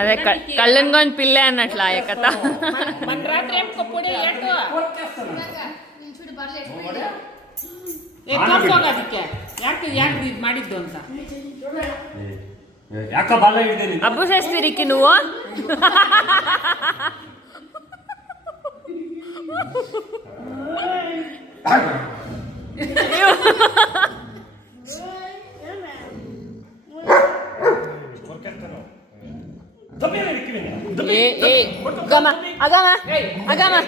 అదే కళ్ళని కొని పిల్లే అన్నట్లా కథ. ಮಾಡಿದ್ದು ಅಂತ ಅಬ್ಬು ಸೇಸ್ತಿರಿಕ್ಕಿ నువ్వు agama agama agama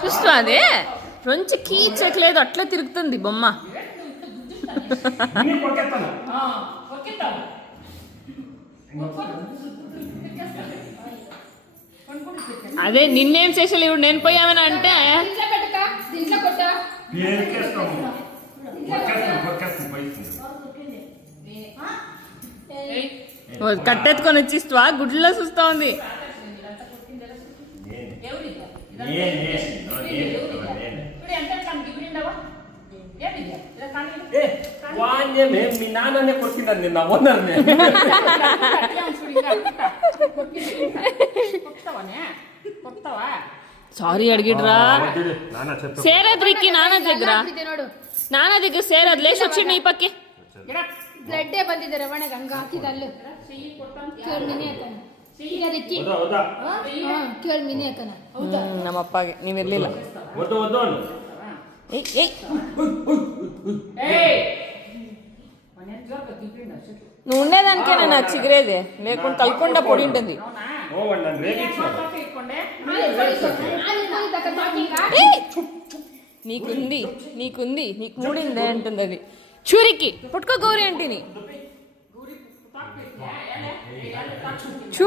చూస్తా అదే కొంచెం కీచట్లేదు అట్లా తిరుగుతుంది బొమ్మ. అదే నిన్నేం చేసేది ఇప్పుడు నేను పోయామని అంటే కట్టెత్తుకొని వచ్చిస్తావా గుడ్లో చూస్తా ఉంది. మీ నాన్ననే కొట్టిందండి నిన్న ఓనర్నే. సారీ అడిగిడ్రా సేరద్రికి నాన్న దగ్గర ಸೇರೋದು ಲೇಸ್ వచ్చిಂಡು ಈ ಪಕ್ಕೆ ಬ್ಲಡ್ಡೇ ಬಂದಿದ್ದಾರೆ ಒಣಗ ಹಂಗ ಹಾಕಿದಲ್ಲು ಕೇಳಿ ಮಿನಿ ಹಾಕನ ಕೇಳಿ ಮಿನಿ ಹಾಕನ ನಮ್ಮ ಅಪ್ಪಗೆ ನೀವಿರ್ಲಿಲ್ಲ. నువ్వు ఉండేదానికే నేను చిగిరేది లేకుండా కలుకుండా పొడి ఉంటుంది. నీకుంది నీకుంది నీకు మూడిందే అంటుంది అది. చూరికి పుట్టుకో గౌరీ అంటిని చూ